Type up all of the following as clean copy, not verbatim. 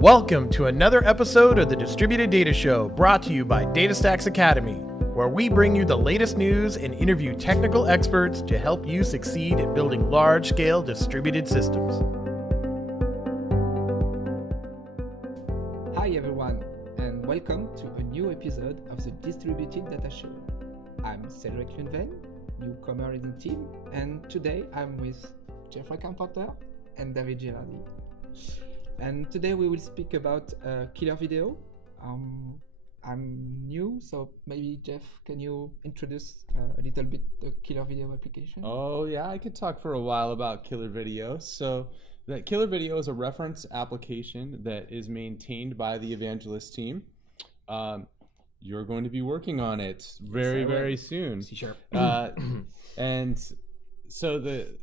Welcome to another episode of the Distributed Data Show, brought to you by DataStax Academy, where we bring you the latest news and interview technical experts to help you succeed at building large-scale distributed systems. Hi everyone, and welcome to a new episode of the Distributed Data Show. I'm Cedrick Lunven, newcomer in the team, and today I'm with Carpenter and David Gilardi. And today we will speak about KillrVideo. I'm new, so maybe Jeff, can you introduce a little bit the KillrVideo application? Oh yeah, I could talk for a while about KillrVideo. So that KillrVideo is a reference application that is maintained by the evangelist team. You're going to be working on it very soon. C#. And so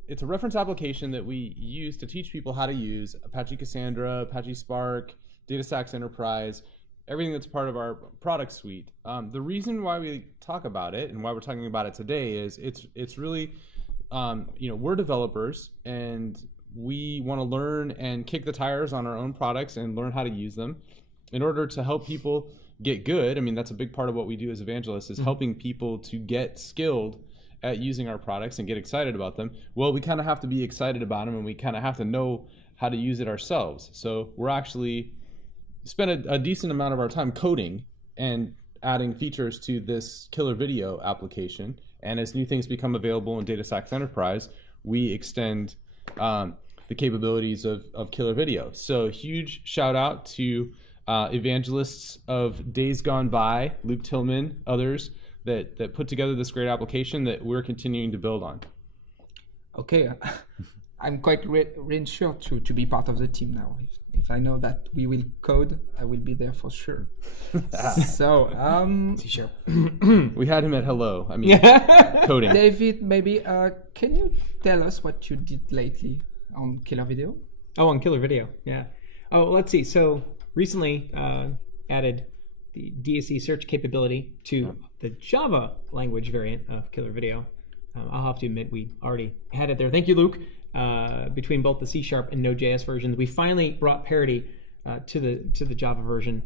it's a reference application that we use to teach people how to use Apache Cassandra, Apache Spark, DataStax Enterprise, everything that's part of our product suite. The reason why we talk about it and why we're talking about it today is it's really, we're developers and we want to learn and kick the tires on our own products and learn how to use them in order to help people get good. I mean, that's a big part of what we do as evangelists, is helping people to get skilled at using our products and get excited about them. Well, we kind of have to be excited about them, and we kind of have to know how to use it ourselves. So we're actually spend a decent amount of our time coding and adding features to this KillrVideo application. And as new things become available in DataStax Enterprise, we extend the capabilities of KillrVideo. So huge shout out to evangelists of days gone by, Luke Tillman, others, that put together this great application that we're continuing to build on. Okay, I'm quite reassured to be part of the team now. If I know that we will code, I will be there for sure. So, C#. We had him at hello. I mean, coding. David, maybe can you tell us what you did lately on KillrVideo? Oh, on KillrVideo, yeah. Oh, let's see. So recently added the DSE Search capability to the Java language variant of KillrVideo. I'll have to admit we already had it there. Thank you, Luke. Between both the C# and Node.js versions, we finally brought parity to the Java version.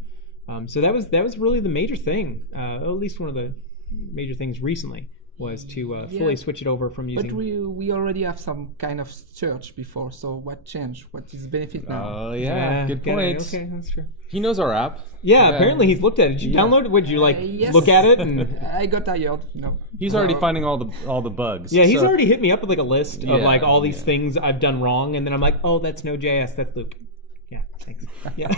So that was really the major thing, at least one of the major things recently, was to fully switch it over from using. But we already have some kind of search before. So what changed? What is the benefit now? Oh yeah, good point. Okay, that's true. He knows our app. Yeah, apparently he's looked at it. Did you download it? Would you Yes. look at it? And I got tired. No. He's already finding all the bugs. yeah, he's already hit me up with like a list of like all these things I've done wrong, and then I'm like, oh, that's Node.js. That's Luke. Yeah, thanks. Yeah.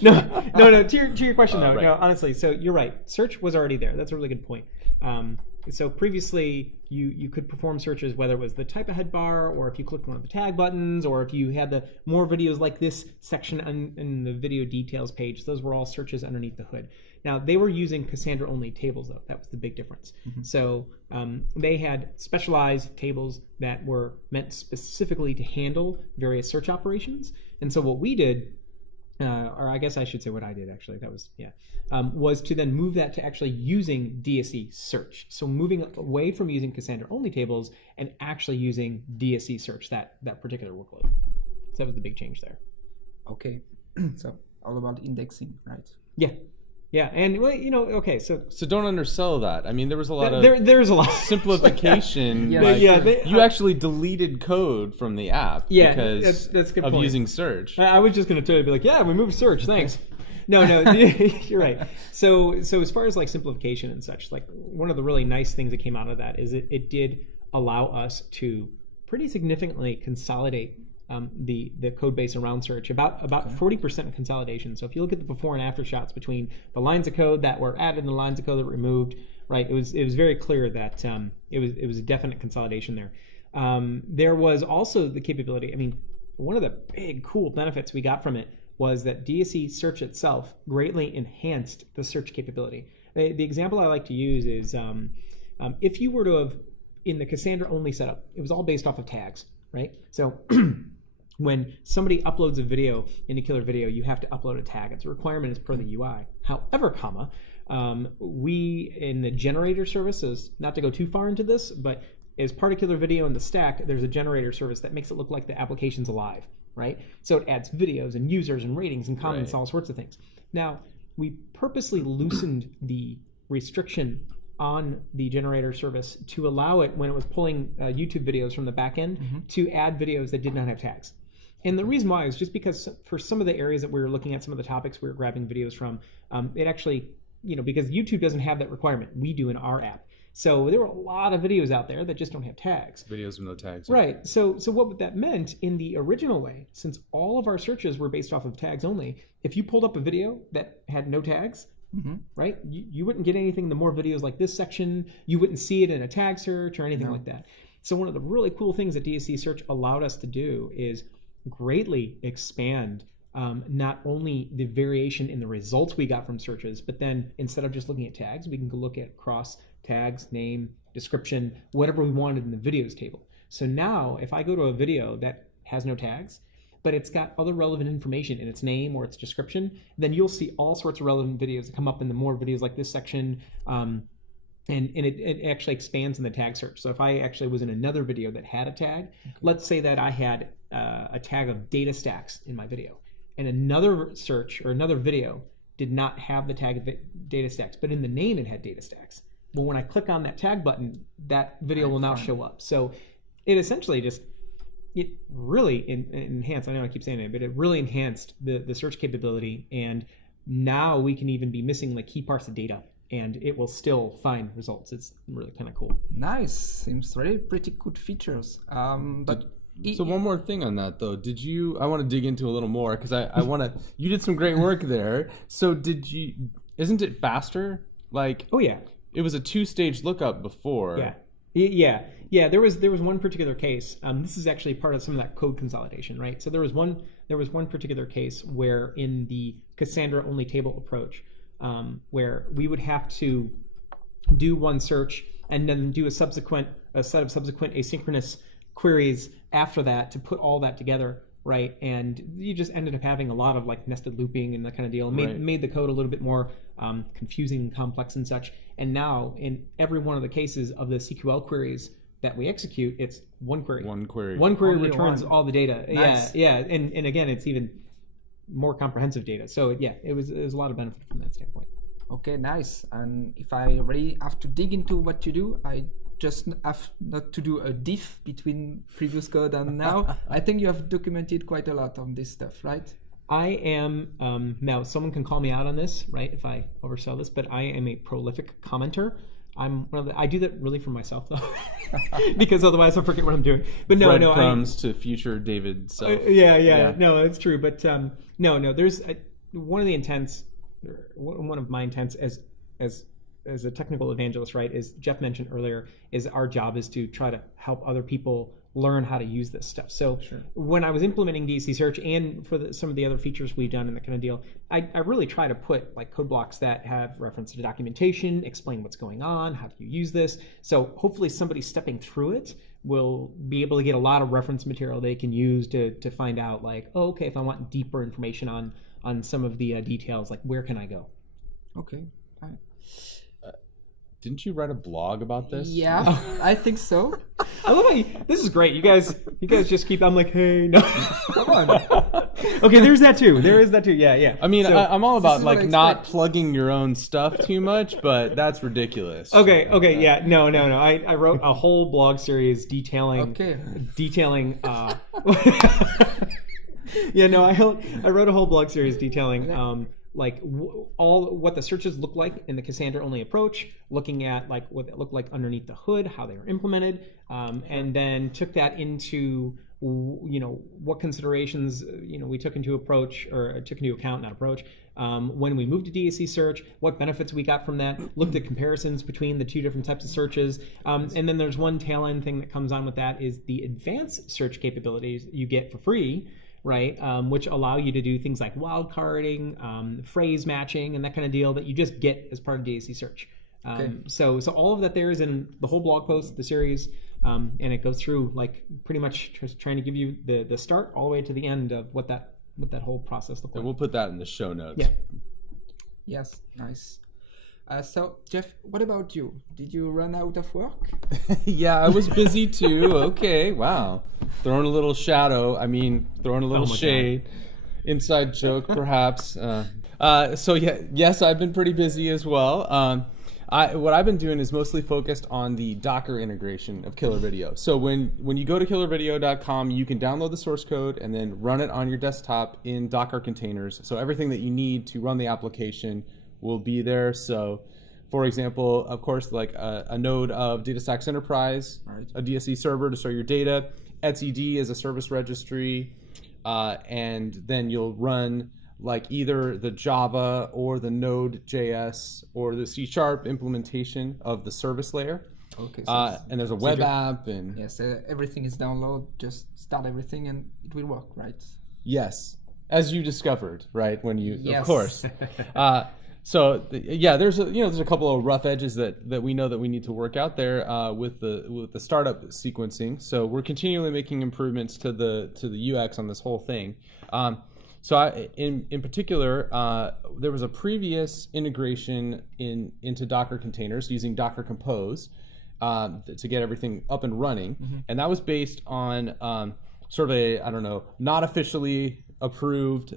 No. To your question though, right. no, honestly. So you're right. Search was already there. That's a really good point. So previously, you could perform searches whether it was the type ahead bar, or if you clicked one of the tag buttons, or if you had the more videos like this section in the video details page. Those were all searches underneath the hood. Now, they were using Cassandra-only tables, though. That was the big difference. So they had specialized tables that were meant specifically to handle various search operations. And so what we did, or I guess I should say what I did actually, was to then move that to actually using DSE Search. So moving away from using Cassandra-only tables and actually using DSE Search, that particular workload. So that was the big change there. Okay, so all about indexing, right? Yeah, and well, okay, so don't undersell that. I mean, there was a lot of there's a lot simplification. Yeah. You actually deleted code from the app because that's a good of point. using search. I was just going to tell you, be like, yeah, we moved search, thanks. No, you're right. So as far as like simplification and such, like one of the really nice things that came out of that is it did allow us to pretty significantly consolidate the code base around search, about 40% consolidation. So if you look at the before and after shots between the lines of code that were added and the lines of code that were removed, right? It was very clear that it was a definite consolidation there. There was also the capability. I mean, one of the big cool benefits we got from it was that DSE Search itself greatly enhanced the search capability. The example I like to use is if you were to have, in the Cassandra only setup, it was all based off of tags, right? So when somebody uploads a video into KillrVideo, you have to upload a tag. It's a requirement as per the UI. However, we in the generator services, not to go too far into this, but as part of KillrVideo in the stack, there's a generator service that makes it look like the application's alive, right? So it adds videos and users and ratings and comments, Right. all sorts of things. Now, we purposely loosened the restriction on the generator service to allow it, when it was pulling YouTube videos from the back end, to add videos that did not have tags. And the reason why is just because for some of the areas that we were looking at, some of the topics we were grabbing videos from, it actually, because YouTube doesn't have that requirement. We do in our app. So there were a lot of videos out there that just don't have tags. Videos with no tags. Right. So what that meant in the original way, since all of our searches were based off of tags only, if you pulled up a video that had no tags, right, you wouldn't get anything. The more videos like this section, you wouldn't see it in a tag search or anything like that. So one of the really cool things that DSE Search allowed us to do is greatly expand not only the variation in the results we got from searches, but then instead of just looking at tags, we can go look at cross tags, name, description, whatever we wanted in the videos table. So now if I go to a video that has no tags, but it's got other relevant information in its name or its description, then you'll see all sorts of relevant videos that come up in the more videos like this section. And it actually expands in the tag search. So if I actually was in another video that had a tag, let's say that I had a tag of DataStax in my video, and another search or another video did not have the tag of DataStax, but in the name it had DataStax. Well, when I click on that tag button, that video will now show up. So it essentially it really enhanced, I know I keep saying it, but it really enhanced the search capability. And now we can even be missing like key parts of data, and it will still find results. It's really kind of cool. Nice. Seems really pretty good features. So one more thing on that though, I want to dig into a little more because I want to, you did some great work there. So isn't it faster? Like, oh yeah, it was a 2-stage lookup before. Yeah. There was one particular case. This is actually part of some of that code consolidation, right? So there was one particular case where in the Cassandra only table approach, where we would have to do one search and then do a set of subsequent asynchronous queries after that to put all that together, right? And you just ended up having a lot of like nested looping and that kind of deal. Made the code a little bit more confusing and complex and such. And now in every one of the cases of the SQL queries that we execute, it's one query. One query returns all the data. Nice. Yeah. And again, it's even more comprehensive data. So yeah, it was a lot of benefit from that standpoint. Okay, nice. And if I really have to dig into what you do, I just have not to do a diff between previous code and now. I think you have documented quite a lot on this stuff, right? I am, now someone can call me out on this, right, if I oversell this, but I am a prolific commenter. I do that really for myself though, because otherwise I forget what I'm doing. But breadcrumbs to future David self. Yeah. No, it's true. But no. There's one of my intents as a technical evangelist, right? As Jeff mentioned earlier, is our job is to try to help other people learn how to use this stuff. So when I was implementing DSE Search and for some of the other features we've done and that kind of deal, I really try to put like code blocks that have reference to documentation, explain what's going on, how do you use this. So hopefully somebody stepping through it will be able to get a lot of reference material they can use to find out like, oh, okay, if I want deeper information on some of the details, like where can I go? Okay. Fine. Didn't you write a blog about this? Yeah, I think so. I love how this is great. You guys just keep. I'm like, hey, no, come on. Okay, there's that too. There is that too. Yeah. I mean, I'm all about like not plugging your own stuff too much, but that's ridiculous. Okay, yeah, no. I wrote a whole blog series detailing. Yeah, no, I wrote a whole blog series detailing all what the searches look like in the Cassandra only approach, looking at like what it looked like underneath the hood, how they were implemented, and then took that into what considerations we took into account when we moved to DSE Search, what benefits we got from that, looked at comparisons between the two different types of searches, and then there's one tail end thing that comes on with that is the advanced search capabilities you get for free, right, which allow you to do things like wildcarding, phrase matching, and that kind of deal that you just get as part of DSE Search. So all of that there is in the whole blog post, the series, and it goes through like pretty much just trying to give you the start all the way to the end of what that whole process looks like. And we'll put that in the show notes. Yeah. Yes, nice. So, Jeff, what about you? Did you run out of work? Yeah, I was busy too. Okay, wow. Throwing a little shadow. I mean, throwing a little shade. Inside joke, perhaps. So yeah, yes, I've been pretty busy as well. What I've been doing is mostly focused on the Docker integration of KillrVideo. So when you go to KillrVideo.com, you can download the source code and then run it on your desktop in Docker containers. So everything that you need to run the application will be there. So, for example, of course, like a node of DataStax Enterprise, Right. a DSE server to store your data, etcd as a service registry, and then you'll run like either the Java or the Node.js or the C# implementation of the service layer. Okay. And there's a web app and yes, everything is download. Just start everything and it will work, right? yes, as you discovered, right? When you, Yes. of course. Yeah, there's a couple of rough edges that we know that we need to work out there with the startup sequencing. So we're continually making improvements to the UX on this whole thing. In particular, there was a previous integration into Docker containers using Docker Compose to get everything up and running, and that was based on sort of a not officially approved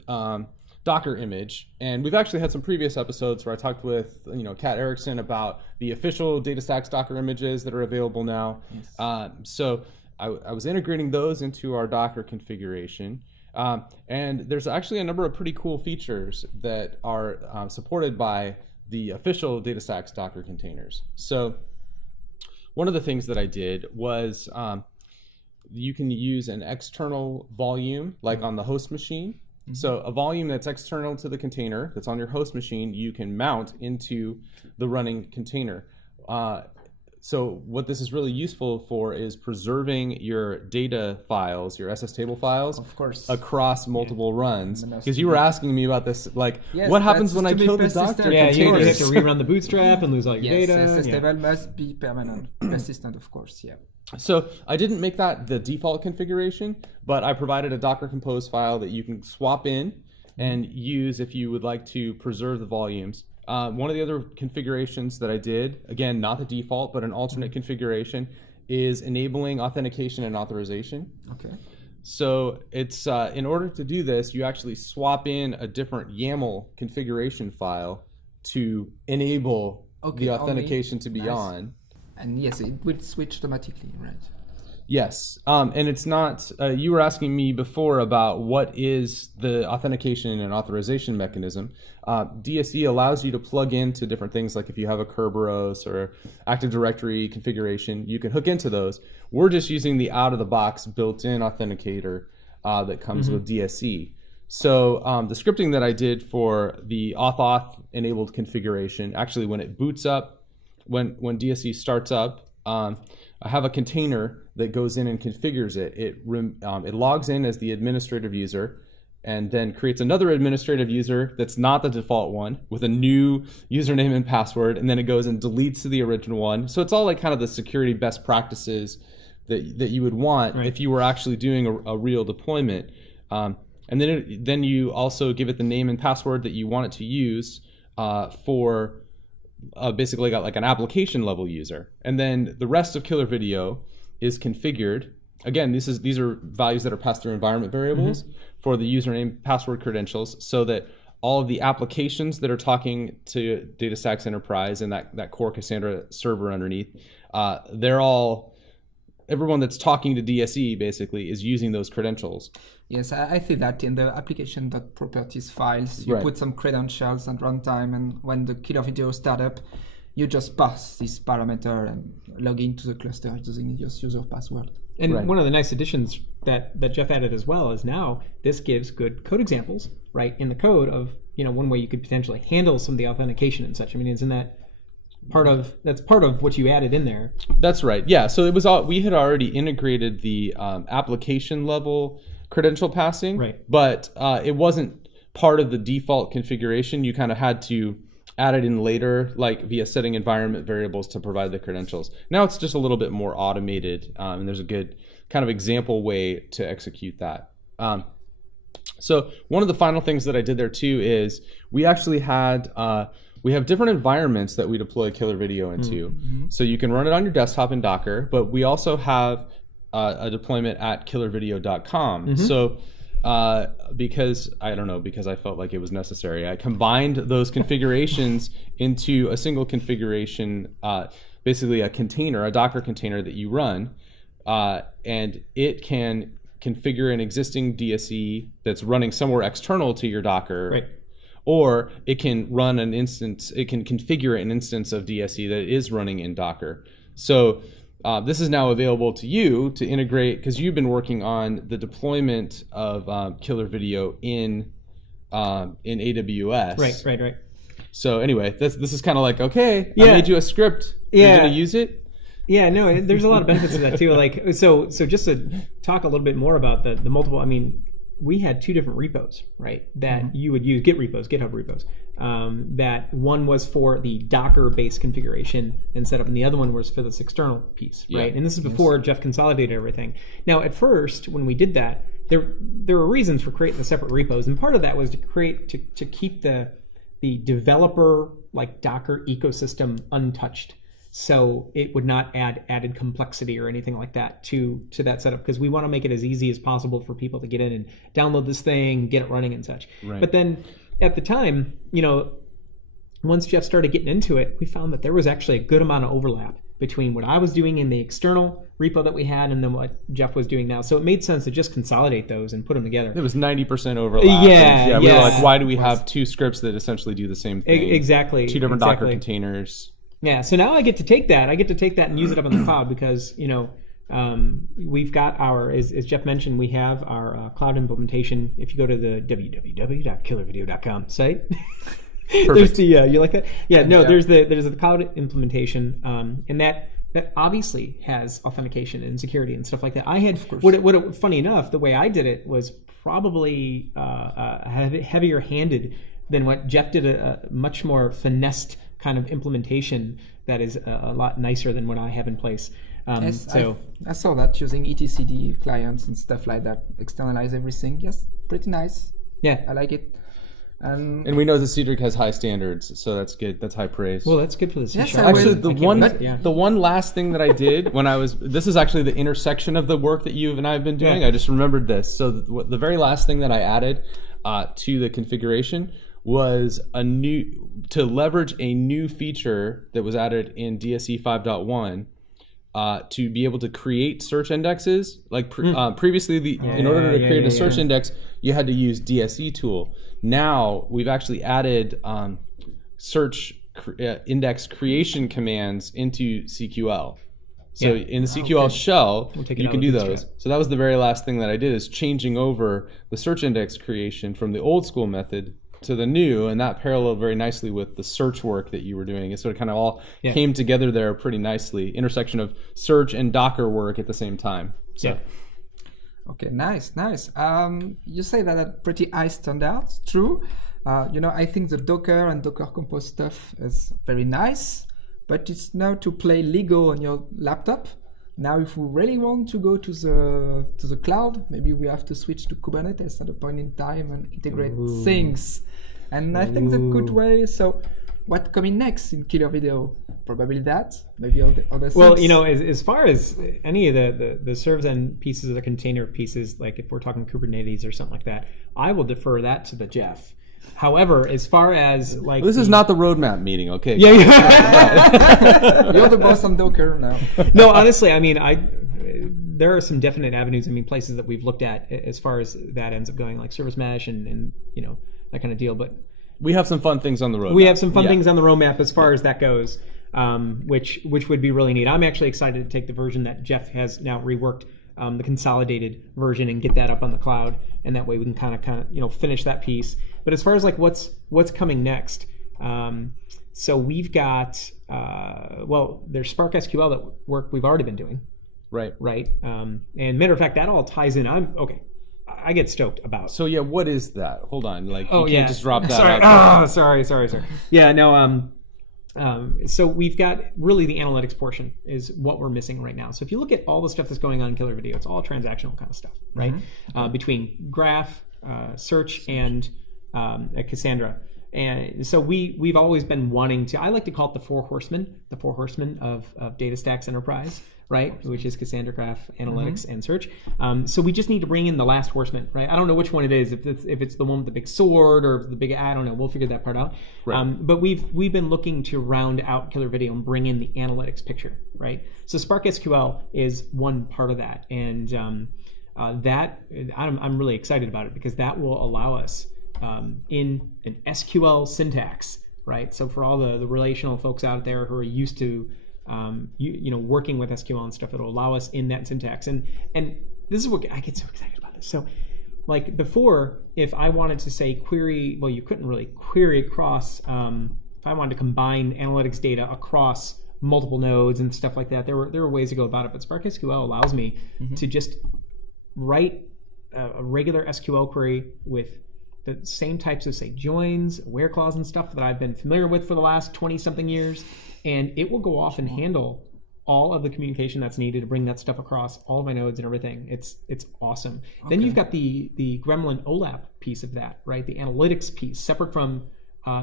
Docker image. And we've actually had some previous episodes where I talked with Kat Erickson about the official DataStax Docker images that are available now. Yes. So I was integrating those into our Docker configuration. And there's actually a number of pretty cool features that are supported by the official DataStax Docker containers. So one of the things that I did was you can use an external volume like on the host machine. So a volume that's external to the container that's on your host machine, you can mount into the running container. So what this is really useful for is preserving your data files, your SS table files, Of course. across multiple runs. Because you were asking me about this, like, Yes, what happens that's when I to be kill the persistent. Docker Yeah, you containers? have to rerun the bootstrap and lose all your Yes, data. SS Yeah. table must be permanent, persistent, of course. Yeah. So I didn't make that the default configuration, but I provided a Docker Compose file that you can swap in and use if you would like to preserve the volumes. One of the other configurations that I did, again, not the default, but an alternate configuration, is enabling authentication and authorization. Okay. So it's in order to do this, you actually swap in a different YAML configuration file to enable Okay, the only- authentication to be nice. on. And yes, it will switch automatically, right? Yes, and it's not, you were asking me before about what is the authentication and authorization mechanism. DSE allows you to plug into different things, like if you have a Kerberos or Active Directory configuration, you can hook into those. We're just using the out-of-the-box built-in authenticator that comes with DSE. So the scripting that I did for the auth enabled configuration, actually when it boots up, when DSE starts up, I have a container that goes in and configures it. It logs in as the administrative user and then creates another administrative user that's not the default one with a new username and password, and then it goes and deletes the original one. So it's all like kind of the security best practices that you would want if you were actually doing a real deployment. And then you also give it the name and password that you want it to use for basically got like an application level user. And then the rest of KillrVideo is configured. Again, these are values that are passed through environment variables for the username, password, credentials, so that all of the applications that are talking to DataStax Enterprise and that core Cassandra server underneath, everyone that's talking to DSE basically is using those credentials. Yes, I see that in the application.properties files. You put some credentials and runtime, and when the KillrVideo startup, you just pass this parameter and log into the cluster using your user password. And one of the nice additions that Jeff added as well is now this gives good code examples, right, in the code of one way you could potentially handle some of the authentication and such. I mean, isn't that part of what you added in there? That's right. Yeah. So it was we had already integrated the application level credential passing, but it wasn't part of the default configuration. You kind of had to add it in later, like via setting environment variables to provide the credentials. Now it's just a little bit more automated, and there's a good kind of example way to execute that. So one of the final things that I did there too is we actually had we have different environments that we deploy KillrVideo into. So you can run it on your desktop in Docker, but we also have a deployment at KillrVideo.com. So because I felt like it was necessary, I combined those configurations into a single configuration, basically a container, a Docker container that you run, and it can configure an existing DSE that's running somewhere external to your Docker. Right. Or it can run an instance, it can configure an instance of DSE that is running in Docker. So this is now available to you to integrate, because you've been working on the deployment of KillrVideo in AWS. Right. So anyway, this is kind of like, okay, I made you a script. Are you going to use it? Yeah, no, there's a lot of benefits to that too. Like, so just to talk a little bit more about the multiple, I mean, we had two different repos, right, that you would use, GitHub repos. That one was for the Docker-based configuration and setup, and the other one was for this external piece, right? And this is before Jeff consolidated everything. Now, at first, when we did that, there were reasons for creating the separate repos, and part of that was to keep the developer like Docker ecosystem untouched, so it would not add added complexity or anything like that to that setup, because we want to make it as easy as possible for people to get in and download this thing, get it running and such. Right. But then at the time, once Jeff started getting into it, we found that there was actually a good amount of overlap between what I was doing in the external repo that we had and then what Jeff was doing now. So it made sense to just consolidate those and put them together. It was 90% overlap. We were like, why do we have two scripts that essentially do the same thing? Exactly. Two different Docker containers. Yeah, so now I get to take that. And use it up in the cloud, because we've got our, as Jeff mentioned, we have our cloud implementation. If you go to the www.killervideo.com site, there's the you like that? Yeah, no, there's the cloud implementation, and that obviously has authentication and security and stuff like that. I had what funny enough, the way I did it was probably heavier handed than what Jeff did, a much more finessed kind of implementation that is a lot nicer than what I have in place. Yes, I saw that using etcd clients and stuff like that, externalize everything. Yes, pretty nice. Yeah, I like it. And we know that Cedrick has high standards, so that's good. That's high praise. Well, that's good for the C#. Yes, actually, the one last thing that I did when I was, this is actually the intersection of the work that you and I have been doing. Yeah. I just remembered this. So the very last thing that I added to the configuration was to leverage a new feature that was added in DSE 5.1 to be able to create search indexes. Like previously, in order to create a search index, you had to use DSE tool. Now we've actually added search index creation commands into CQL. So in the CQL shell, you can do those. So that was the very last thing that I did, is changing over the search index creation from the old school method to the new, and that paralleled very nicely with the search work that you were doing. It sort of kind of all came together there pretty nicely. Intersection of search and Docker work at the same time. So. Yeah. Okay, nice. You say that at pretty high standards, true. I think the Docker and Docker Compose stuff is very nice, but it's now to play Lego on your laptop. Now, if we really want to go to the cloud, maybe we have to switch to Kubernetes at a point in time and integrate things. And I think that's a good way. So what coming next in KillrVideo? Probably that, maybe all the other things. Well, as far as any of the serve end pieces or the container pieces, like if we're talking Kubernetes or something like that, I will defer that to the Jeff. However, as far as like this is not the roadmap meeting, okay? Yeah. You're the boss on Docker now. No, honestly, I mean, there are some definite avenues. I mean, places that we've looked at as far as that ends up going, like service mesh and that kind of deal. But we have some fun things on the roadmap. We have some fun things on the roadmap as far as that goes, which would be really neat. I'm actually excited to take the version that Jeff has now reworked, the consolidated version, and get that up on the cloud, and that way we can kind of finish that piece. But as far as like what's coming next, so we've got there's Spark SQL that work we've already been doing, right? And matter of fact, that all ties in. I get stoked about. So yeah, what is that? Hold on, you can't just drop that. Sorry. out Sorry. Yeah, no. So we've got really the analytics portion is what we're missing right now. So if you look at all the stuff that's going on in KillrVideo, it's all transactional kind of stuff, right? Between graph, search, and Cassandra. And so we've always been wanting to, I like to call it the four horsemen of DataStax Enterprise, right? Which is Cassandra, Graph, Analytics, and Search. So we just need to bring in the last horseman, right? I don't know which one it is, if it's the one with the big sword or the big, I don't know. We'll figure that part out. Right. But we've been looking to round out KillrVideo and bring in the analytics picture, right? So Spark SQL is one part of that, and that I'm really excited about it because that will allow us in an SQL syntax, right? So for all the relational folks out there who are used to working with SQL and stuff, it'll allow us in that syntax. And this is what I get so excited about this. So like before, if I wanted to say query, well, you couldn't really query across, if I wanted to combine analytics data across multiple nodes and stuff like that, there were ways to go about it. But Spark SQL allows me to just write a regular SQL query with the same types of, say, joins, where clause and stuff that I've been familiar with for the last 20-something years, and it will go off and handle all of the communication that's needed to bring that stuff across all of my nodes and everything. It's awesome. Okay. Then you've got the Gremlin OLAP piece of that, right? The analytics piece, separate from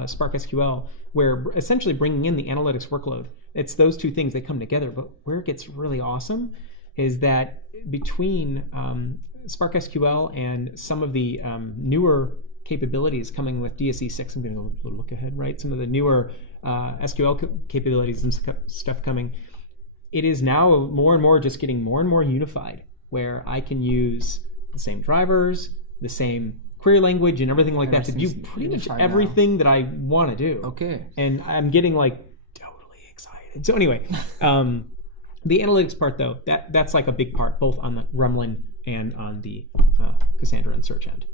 Spark SQL, where essentially bringing in the analytics workload. It's those two things, they come together. But where it gets really awesome is that between Spark SQL and some of the newer capabilities coming with DSE 6, I'm going to go a look ahead, right? Some of the newer SQL capabilities and stuff coming. It is now more and more just getting more and more unified, where I can use the same drivers, the same query language, and everything like that to do pretty much everything that I want to do. Okay. And I'm getting like totally excited. So anyway, the analytics part though, that's like a big part, both on the Gremlin and on the Cassandra and Search end.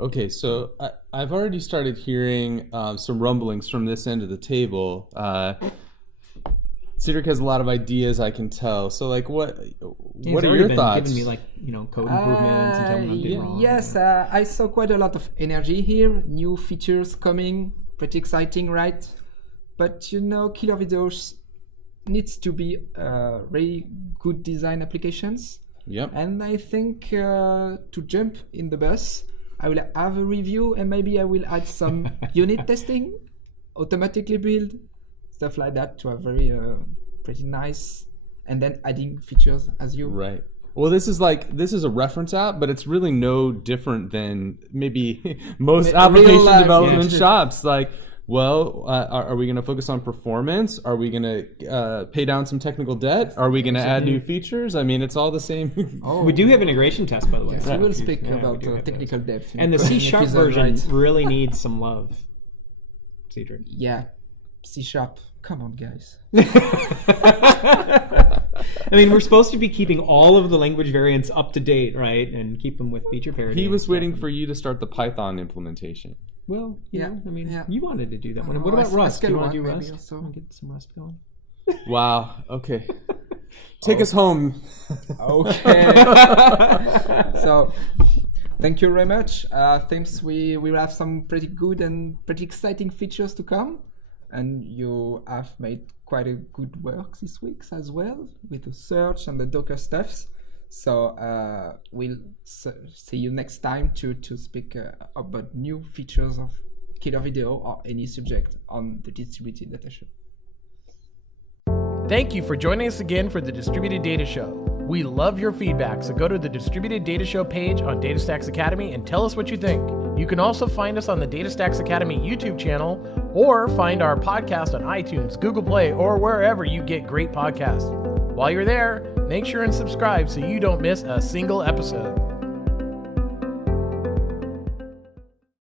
Okay, so I've already started hearing some rumblings from this end of the table. Cedrick has a lot of ideas, I can tell. So, like, what are your thoughts? Giving me like code improvements and telling me I'm doing wrong. Yes, I saw quite a lot of energy here. New features coming, pretty exciting, right? But KillrVideo needs to be really good design applications. Yep. And I think to jump in the bus, I will have a review and maybe I will add some unit testing, automatically build, stuff like that to have very pretty nice, and then adding features as you. Right. Well, this is a reference app, but it's really no different than maybe most application development shops. Like, well, are we going to focus on performance? Are we going to pay down some technical debt? Are we going to add new features? I mean, it's all the same. We do have integration tests, by the way. Yes, we will speak about technical debt. And the C# version really needs some love, Cedrick. Yeah, C#. Come on, guys. I mean, we're supposed to be keeping all of the language variants up to date, right? And keep them with feature parity. He was waiting for you to start the Python implementation. Well, you wanted to do that one. What about Rust? Do you want to do Rust? Also. Want to get some Rust going? Wow. Okay. Take us home. Okay. So, thank you very much. Thanks. We will have some pretty good and pretty exciting features to come. And you have made quite a good work this week as well with the search and the Docker stuffs. So we'll see you next time to speak about new features of KillrVideo or any subject on the Distributed Data Show. Thank you for joining us again for the Distributed Data Show. We love your feedback, so go to the Distributed Data Show page on DataStax Academy and tell us what you think. You can also find us on the DataStax Academy YouTube channel or find our podcast on iTunes, Google Play, or wherever you get great podcasts. While you're there, make sure and subscribe so you don't miss a single episode.